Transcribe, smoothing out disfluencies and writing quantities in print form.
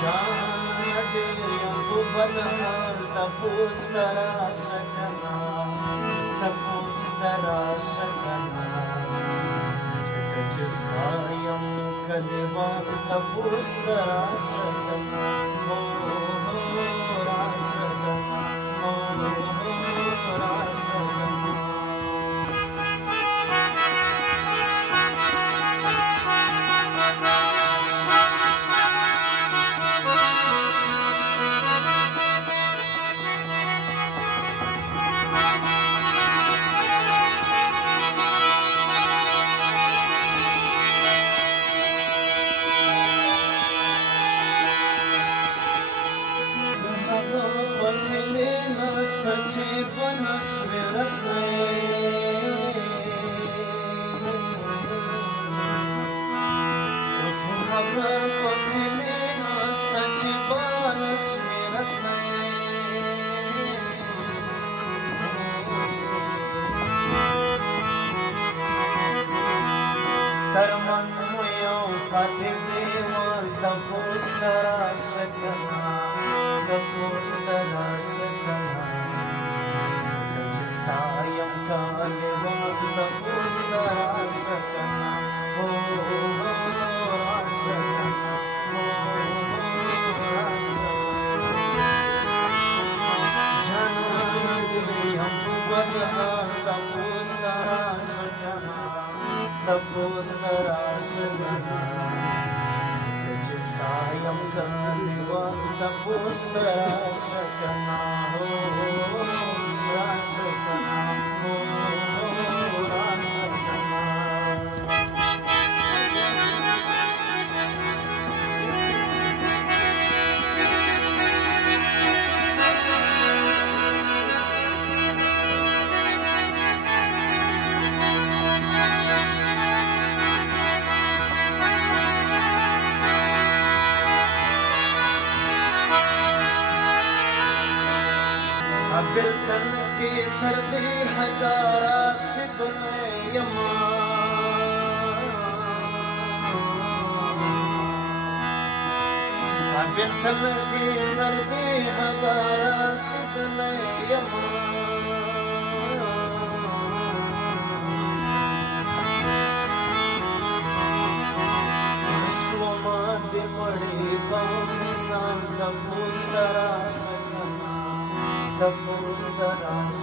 جانانه ډېر یم په بد حال تپوس ته راشه کنه تپوس ته راشه کنه ځکه چې ستا یم کلیوال تپوس ته راشه کنه راشه کنه راشه کنه چې په نسویرت اوس خبره په سینې نسته چې په نسویرت تر من مو یو پاتې دیوال تپوس ته راشه کنه تپوس ته راشه کنه یم کالیوال تپوس ته راشه کنه راشه کنه راشه جانانه ډېر یم په بد حال تپوس ته راشه کنه تپوس ته راشه کنه ځکه چې ستا یم کالیوال تپوس ته راشه کنه راشه کنه راشه کنه بلتن کې تر دې حدا رسېدلی یمه ستا بلتن کې تر دې حدا رسېدلی یمه شومه د مړې په مثال تپوس ته راشه کنه تپوس ته راشه